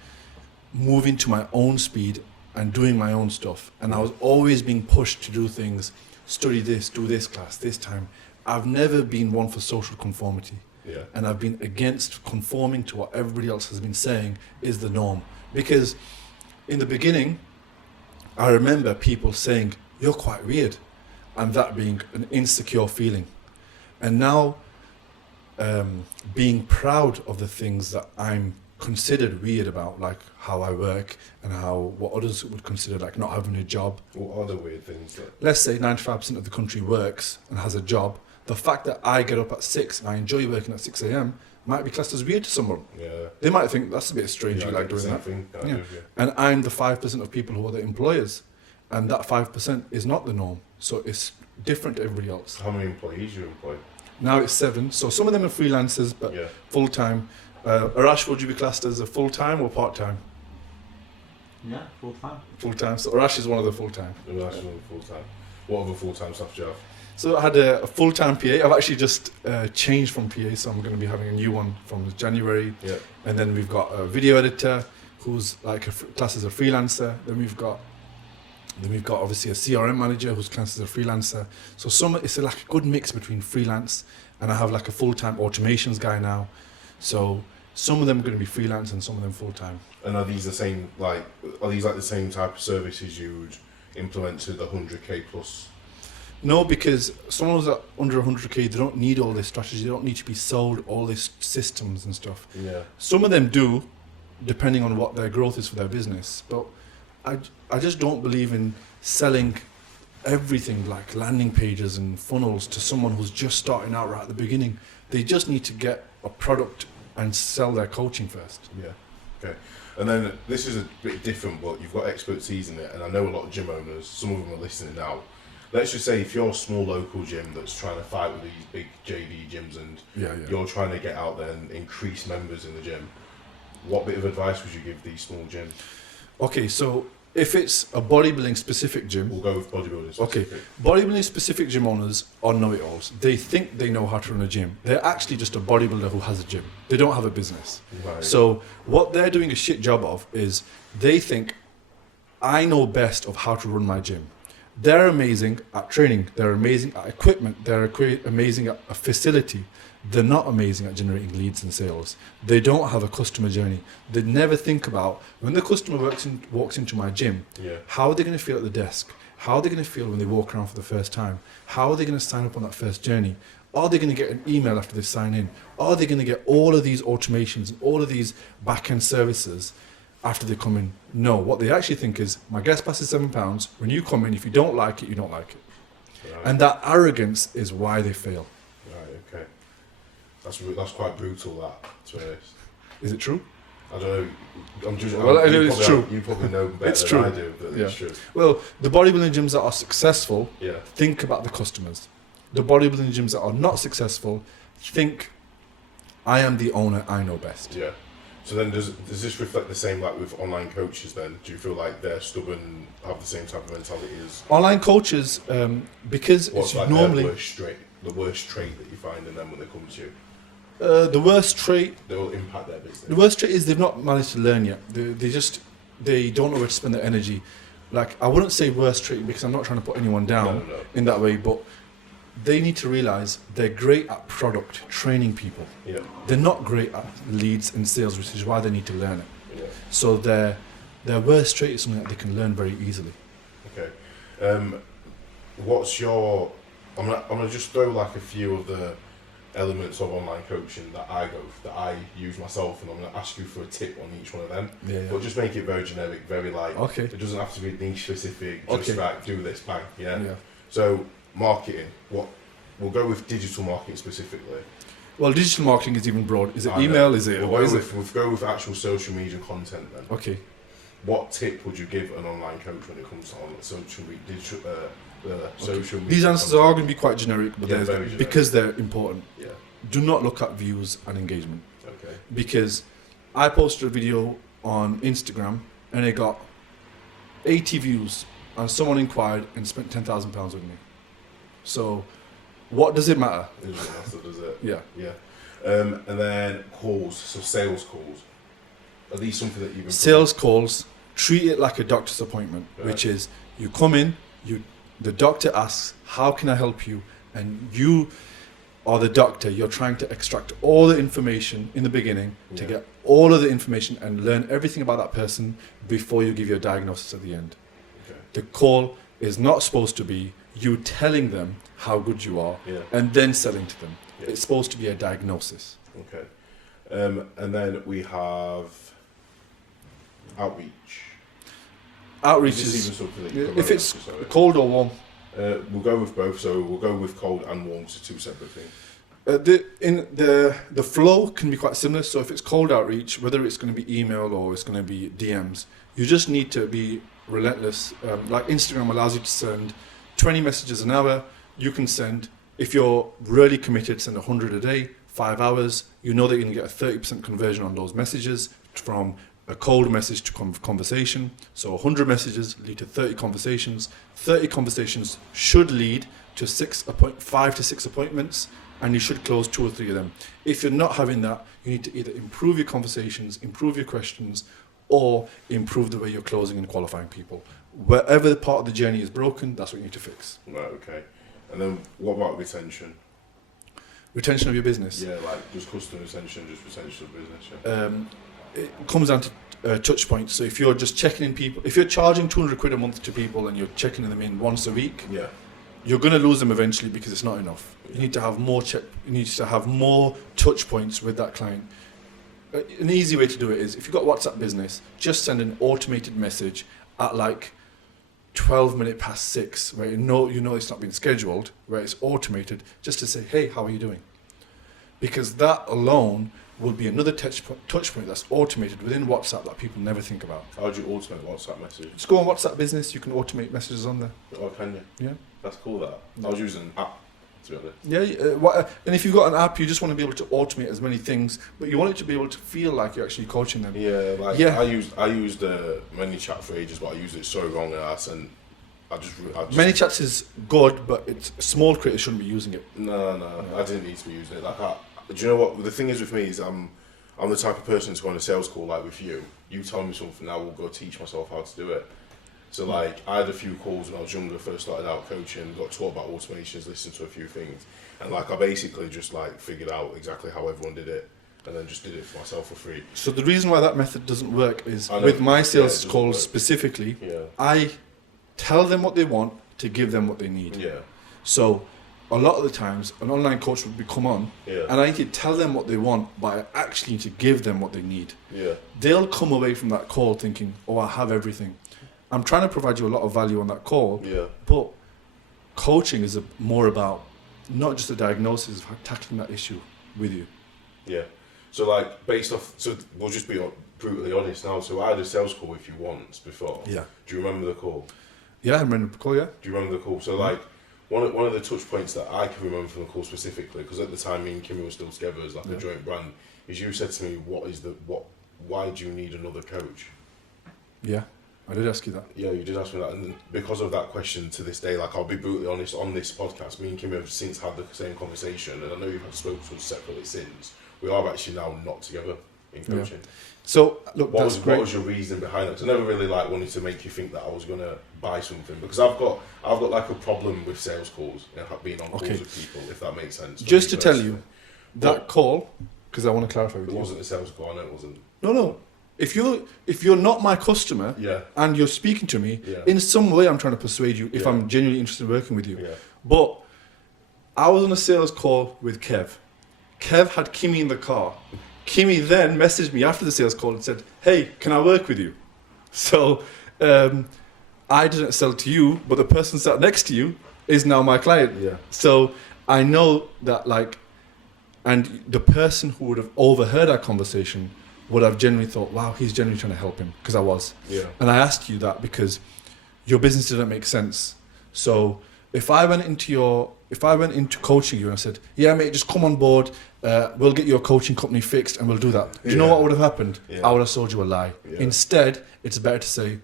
moving to my own speed and doing my own stuff. And I was always being pushed to do things, study this, do this class, this time. I've never been one for social conformity. Yeah. and I've been against conforming to what everybody else has been saying is the norm. Because in the beginning, I remember people saying, "You're quite weird," and that being an insecure feeling. And now, being proud of the things that I'm considered weird about, like how I work and how what others would consider like not having a job. What are the weird things that? Let's say 95% of the country works and has a job. The fact that I get up at 6 and I enjoy working at 6 a.m. might be classed as weird to someone. Yeah. They might think that's a bit strange, you I like get the doing same that. thing, kind Yeah. of, yeah. And I'm the 5% of people who are the employers. And that 5% is not the norm. So it's different to everybody else. How many employees you employ? Now it's 7. So some of them are freelancers, but Yeah. full-time. Arash, would you be classed as a full-time or part-time? Yeah, full time. Full-time. So Arash is one of the full-time. No, that's one full time. What other full time staff do you have? So I had a full-time PA. I've actually just changed from PA, so I'm going to be having a new one from January. Yeah. And then we've got a video editor who's like classed as a freelancer. Then we've got obviously a CRM manager who's classed as a freelancer. So it's like a good mix between freelance, and I have like a full-time automations guy now. So some of them are going to be freelance and some of them full-time. And are these the same like the same type of services you'd implement to the 100k plus? No, because someone who's at under 100k, they don't need all this strategy. They don't need to be sold all these systems and stuff. Yeah. Some of them do, depending on what their growth is for their business. But I just don't believe in selling everything like landing pages and funnels to someone who's just starting out right at the beginning. They just need to get a product and sell their coaching first. Yeah. Okay. And then this is a bit different, but you've got expertise in it, and I know a lot of gym owners. Some of them are listening now. Let's just say if you're a small local gym that's trying to fight with these big JV gyms, and you're trying to get out there and increase members in the gym, what bit of advice would you give these small gyms? Okay, so if it's a bodybuilding specific gym, We'll go with bodybuilders. okay, bodybuilding specific gym owners are know-it-alls. They think they know how to run a gym. They're actually just a bodybuilder who has a gym. They don't have a business. Right. So what they're doing a shit job of is they think, I know best of how to run my gym. They're amazing at training. They're amazing at equipment. They're amazing at a facility. They're not amazing at generating leads and sales. They don't have a customer journey. They never think about when the customer walks into my gym, Yeah. how are they going to feel at the desk? How are they going to feel when they walk around for the first time? How are they going to sign up on that first journey? Are they going to get an email after they sign in? Are they going to get all of these automations and all of these back-end services after they come in? No, what they actually think is, my guest pass is £7. When you come in, if you don't like it, you don't like it. Right. And that arrogance is why they fail. Right. Okay. That's quite brutal. That, to be honest. Is it true? I don't know. I'm just. Well, I know you it's probably- true. You probably know better It's than true. I do, but Yeah. it's true. Well, the bodybuilding gyms that are successful Yeah. think about the customers. The bodybuilding gyms that are not successful think, I am the owner, I know best. Yeah. So then, does this reflect the same like with online coaches? Then, do you feel like they're stubborn, have the same type of mentality as? Online coaches, because What's it's like normally the worst trait that you find in them when they come to you? the worst trait. They will impact their business. The worst trait is they've not managed to learn yet. They don't know where to spend their energy. Like, I wouldn't say worst trait because I'm not trying to put anyone down No. in that way, but they need to realize they're great at product training people. Yeah. They're not great at leads and sales, which is why they need to learn it. Yeah. So their worst trait is something that they can learn very easily. Okay. What's your? I'm gonna just throw like a few of the elements of online coaching that I use myself, and I'm gonna ask you for a tip on each one of them. Yeah. But just make it very generic, very like. Okay. It doesn't have to be niche specific. Just Okay. like do this, bang. Yeah. Yeah. So marketing. We'll go with digital marketing specifically. Well, digital marketing is even broad. Is it I know. email? Is it? We'll What is it? go with actual social media content then. Okay. What tip would you give an online coach when it comes to social media, social media? These answers content? are going to be quite generic, but Yeah, they're- very generic. because they're important. Yeah. Do not look at views and engagement, Okay. because I posted a video on Instagram and it got 80 views, and someone inquired and spent £10,000 with me. So, what does it matter? It doesn't matter, does it? Yeah. Yeah. And then calls, so sales calls. Are these something that you've Sales calls, treat it like a doctor's appointment, which is you come in, the doctor asks, how can I help you? And or the doctor, you're trying to extract all the information in the beginning to Yeah. get all of the information and learn everything about that person before you give your diagnosis at the end. Okay. The call is not supposed to be you telling them how good you are Yeah. and then selling to them. Yeah. It's supposed to be a diagnosis. Okay. And then we have outreach. Outreach Is this is, even something that you could if run it's into, sorry? cold or warm. We'll go with both. So we'll go with cold and warm, so two separate things. The flow can be quite similar. So if it's cold outreach, whether it's going to be email or it's going to be DMs, you just need to be relentless. Like Instagram allows you to send 20 messages an hour. You can send, if you're really committed, send 100 a day, 5 hours. You know that you can get a 30% conversion on those messages from a cold message to conversation. So 100 messages lead to 30 conversations. 30 conversations should lead to 5 to 6 appointments, and you should close 2 or 3 of them. If you're not having that, you need to either improve your conversations, improve your questions, or improve the way you're closing and qualifying people. Wherever the part of the journey is broken, that's what you need to fix. Right. Okay. And then what about retention? Retention of your business. Yeah, like just customer retention, just retention of business. Yeah. It comes down to touch points. So if you're just checking in people, if you're charging 200 quid a month to people and you're checking them in once a week, Yeah. you're going to lose them eventually because it's not enough. You need to have more You need to have more touch points with that client. An easy way to do it is if you've got WhatsApp business, just send an automated message at like 12 minutes past 6, where you know it's not been scheduled, where it's automated, just to say, hey, how are you doing? Because that alone will be another touch point that's automated within WhatsApp that people never think about. How do you automate WhatsApp message? Just go on WhatsApp business, you can automate messages on there. Oh, can you? Yeah. That's cool. That I was using an app, to be honest. Yeah, and if you've got an app, you just want to be able to automate as many things, but you want it to be able to feel like you're actually coaching them. Yeah, like Yeah. I used ManyChat for ages, but I used it so wrong, and I just ManyChats is good, but it's small creators shouldn't be using it. No, I didn't need to be using it. Like, do you know what the thing is with me is I'm the type of person to go on a sales call like with you. You tell me something, I will go teach myself how to do it. So like I had a few calls when I was younger, first started out coaching, got taught about automations, listened to a few things, and like I basically just like figured out exactly how everyone did it, and then just did it for myself for free. So the reason why that method doesn't work is I know, with my yeah, sales it calls doesn't work. specifically, Yeah. I tell them what they want to give them what they need. Yeah. So a lot of the times an online coach would come on Yeah. and I need to tell them what they want, but I actually need to give them what they need. Yeah. They'll come away from that call thinking, oh, I have everything. I'm trying to provide you a lot of value on that call, Yeah. but coaching is more about not just a diagnosis, of tackling that issue with you. Yeah. So like based off, so we'll just be brutally honest now. So I had a sales call with you once before. Yeah. Do you remember the call? Yeah, I remember the call, yeah. Do you remember the call? So like one of the touch points that I can remember from the call specifically, because at the time me and Kimmy were still together as like a joint brand, is you said to me, why do you need another coach? Yeah, I did ask you that. Yeah, you did ask me that, and because of that question to this day, like I'll be brutally honest, on this podcast, me and Kimmy have since had the same conversation, and I know you've spoken to us separately since. We are actually now not together in coaching. So look, What that's was, great. what was your reason behind it? 'Cause I never really like wanted to make you think that I was gonna buy something, because I've got like a problem with sales calls and being on calls Okay. with people, if that makes sense. Just to Me tell personally. you, that call, because I want to clarify with It you. wasn't a sales call. I know it wasn't. No. If you're not my customer Yeah. and you're speaking to me, Yeah. in some way I'm trying to persuade you if Yeah. I'm genuinely interested in working with you. Yeah. But I was on a sales call with Kev. Kev had Kimmy in the car. Kimmy then messaged me after the sales call and said, hey, can I work with you? So I didn't sell to you, but the person sat next to you is now my client. Yeah. So I know that and the person who would have overheard our conversation would have genuinely thought, wow, he's genuinely trying to help him, because I was. Yeah. And I asked you that because your business didn't make sense. So if I went into coaching you and I said, yeah, mate, just come on board, we'll get your coaching company fixed and we'll do that. Do you know Yeah. what would have happened? Yeah. I would have sold you a lie. Yeah. Instead, it's better to say,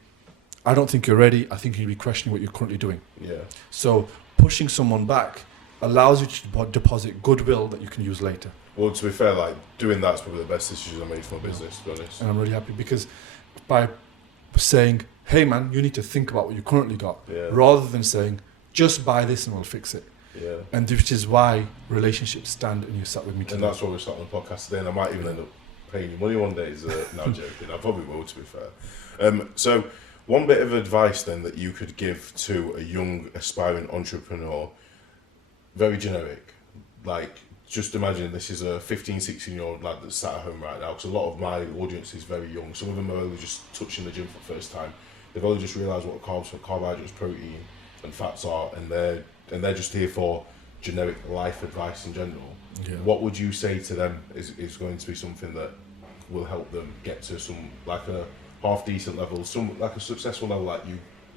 I don't think you're ready. I think you'd be questioning what you're currently doing. Yeah. So pushing someone back allows you to deposit goodwill that you can use later. Well, to be fair, like doing that's probably the best decision I made for my business, to be honest. And I'm really happy because by saying, hey man, you need to think about what you currently got, Yeah. rather than saying, just buy this and we'll fix it. Yeah. And which is why relationships stand, and you sat with me today. And that's why we're starting the podcast today, and I might even end up paying you money one day. Now joking, I probably will, to be fair. So one bit of advice then that you could give to a young aspiring entrepreneur, very generic, like just imagine this is a 15, 16-year-old lad that's sat at home right now, because a lot of my audience is very young. Some of them are only just touching the gym for the first time. They've only just realised what carbs, carbohydrates, protein and fats are, and they're just here for generic life advice in general. Yeah. What would you say to them is going to be something that will help them get to some, like a half decent level, some like a successful level like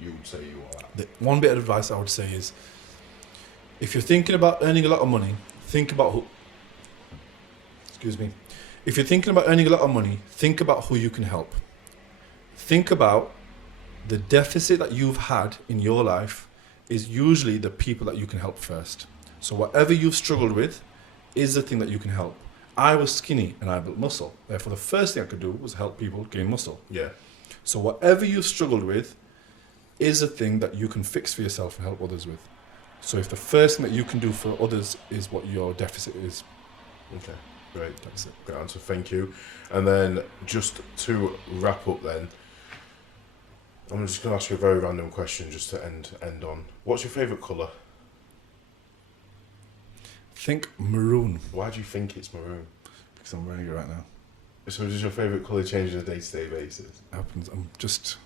you would say you are at? The one bit of advice I would say is, if you're thinking about earning a lot of money, think about who. Excuse me. If you're thinking about earning a lot of money, think about who you can help. Think about the deficit that you've had in your life is usually the people that you can help first. So whatever you've struggled with is the thing that you can help. I was skinny and I built muscle. Therefore, the first thing I could do was help people gain muscle. Yeah. So whatever you've struggled with is a thing that you can fix for yourself and help others with. So if the first thing that you can do for others is what your deficit is. Okay, great. That's it. Great answer, thank you. And then just to wrap up then, I'm just going to ask you a very random question just to end on. What's your favourite colour? Think maroon, Why do you think it's maroon? because I'm wearing it right now. So is your favourite colour change on a day-to-day basis? Happens. I'm just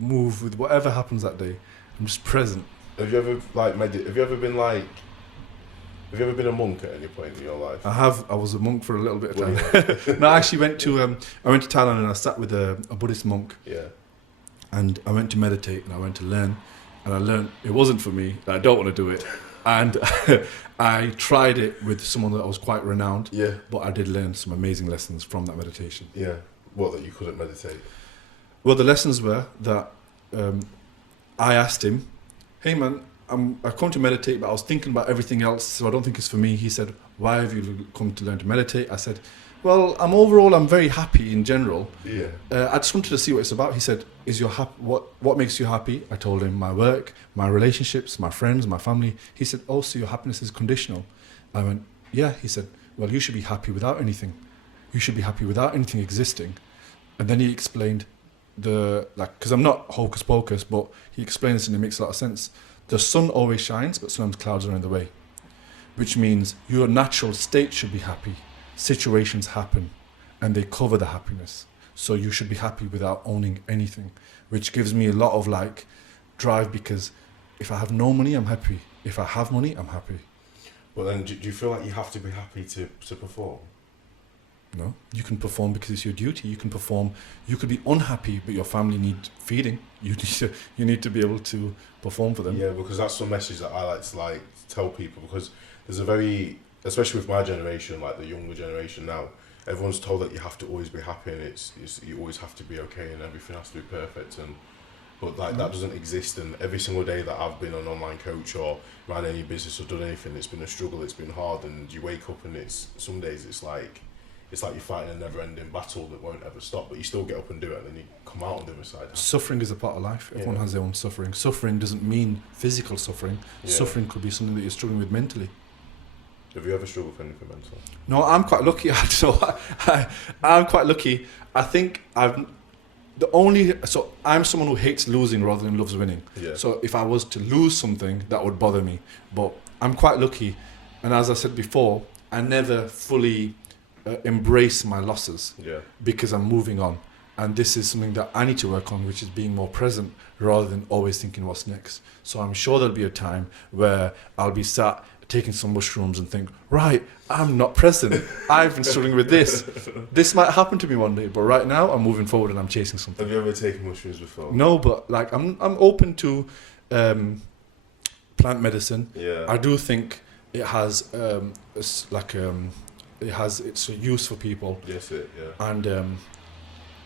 move with whatever happens that day. I'm just present. Have you ever have you ever been a monk at any point in your life? I was a monk for a little bit of time. No, I actually went to Thailand and I sat with a Buddhist monk. Yeah. And I went to meditate and I went to learn, and I learned it wasn't for me. I don't want to do it, and I tried it with someone that was quite renowned. Yeah. But I did learn some amazing lessons from that meditation. Yeah. What, that you couldn't meditate? Well, the lessons were that I asked him, "Hey man, I've come to meditate, but I was thinking about everything else, so I don't think it's for me." He said, "Why have you come to learn to meditate?" I said, "Well, I'm very happy in general. Yeah. I just wanted to see what it's about." He said, "Is your what makes you happy?" I told him my work, my relationships, my friends, my family. He said, "Oh, so your happiness is conditional?" I went, "Yeah." He said, "Well, you should be happy without anything. You should be happy without anything existing." And then he explained because I'm not hocus pocus, but he explained this and it makes a lot of sense. The sun always shines, but sometimes clouds are in the way, which means your natural state should be happy. Situations happen and they cover the happiness. So you should be happy without owning anything, which gives me a lot of drive, because if I have no money, I'm happy. If I have money, I'm happy. Well, then, do you feel like you have to be happy to perform? No, you can perform because it's your duty. You can perform. You could be unhappy, but your family need feeding. You need to be able to perform for them. Yeah, because that's the message that I like to tell people, because there's a very, especially with my generation, like the younger generation now, everyone's told that you have to always be happy and it's you always have to be okay and everything has to be perfect, but that doesn't exist. And every single day that I've been an online coach or ran any business or done anything, it's been a struggle, it's been hard, and you wake up and some days it's like you're fighting a never-ending battle that won't ever stop, but you still get up and do it, and then you come out on the other side. Suffering is a part of life. Everyone has their own suffering. Suffering doesn't mean physical suffering. Yeah. Suffering could be something that you're struggling with mentally. Have you ever struggled with anything mental? No, I'm quite lucky. I'm quite lucky. I think I'm someone who hates losing rather than loves winning. Yeah. So if I was to lose something, that would bother me. But I'm quite lucky, and as I said before, I never fully embrace my losses. Yeah. Because I'm moving on, and this is something that I need to work on, which is being more present rather than always thinking what's next. So I'm sure there'll be a time where I'll be sat taking some mushrooms and think, right, I'm not present. I've been struggling with this. This might happen to me one day, but right now I'm moving forward and I'm chasing something. Have you ever taken mushrooms before? No, but I'm open to plant medicine. Yeah. I do think it has its use for people. Yes, yeah. And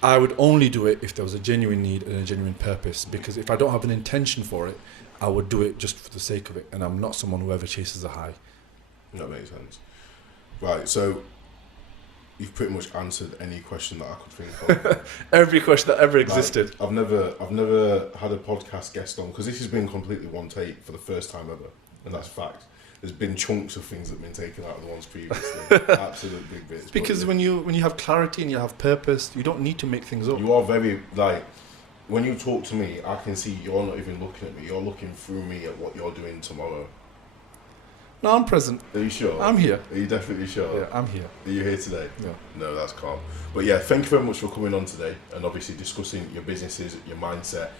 I would only do it if there was a genuine need and a genuine purpose, because if I don't have an intention for it, I would do it just for the sake of it, and I'm not someone who ever chases a high. That makes sense. Right, so you've pretty much answered any question that I could think of. Every question that ever existed. I've never had a podcast guest on, because this has been completely one take for the first time ever, and that's fact. there's been chunks of things that have been taken out of the ones previously. Absolute big bits. Because when you have clarity and you have purpose, you don't need to make things up. You are very, like, when you talk to me, I can see you're not even looking at me. You're looking through me at what you're doing tomorrow. No, I'm present. Are you sure? I'm here. Are you definitely sure? Yeah, I'm here. Are you here today? Yeah. No, that's calm. But yeah, thank you very much for coming on today and obviously discussing your businesses, your mindset,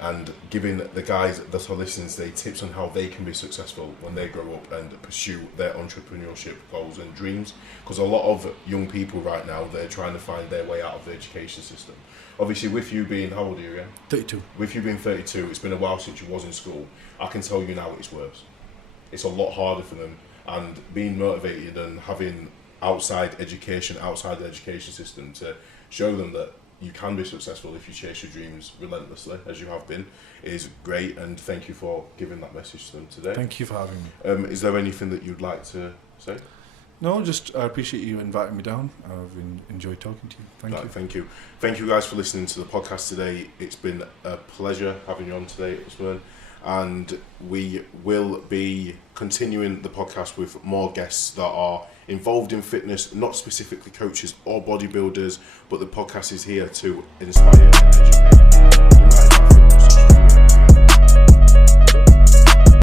and giving the guys that are listening today tips on how they can be successful when they grow up and pursue their entrepreneurship goals and dreams. Because a lot of young people right now, they're trying to find their way out of the education system. Obviously, with you being, how old are you again? 32. With you being 32, it's been a while since you was in school. I can tell you now it's worse. It's a lot harder for them, and being motivated and having outside the education system to show them that you can be successful if you chase your dreams relentlessly, as you have been, is great. And thank you for giving that message to them today. Thank you for having me. Is there anything that you'd like to say? No, just I appreciate you inviting me down. I've enjoyed talking to you. Thank you. Thank you guys for listening to the podcast today. It's been a pleasure having you on today, Usman. And we will be continuing the podcast with more guests that are involved in fitness, not specifically coaches or bodybuilders, but the podcast is here to inspire and educate.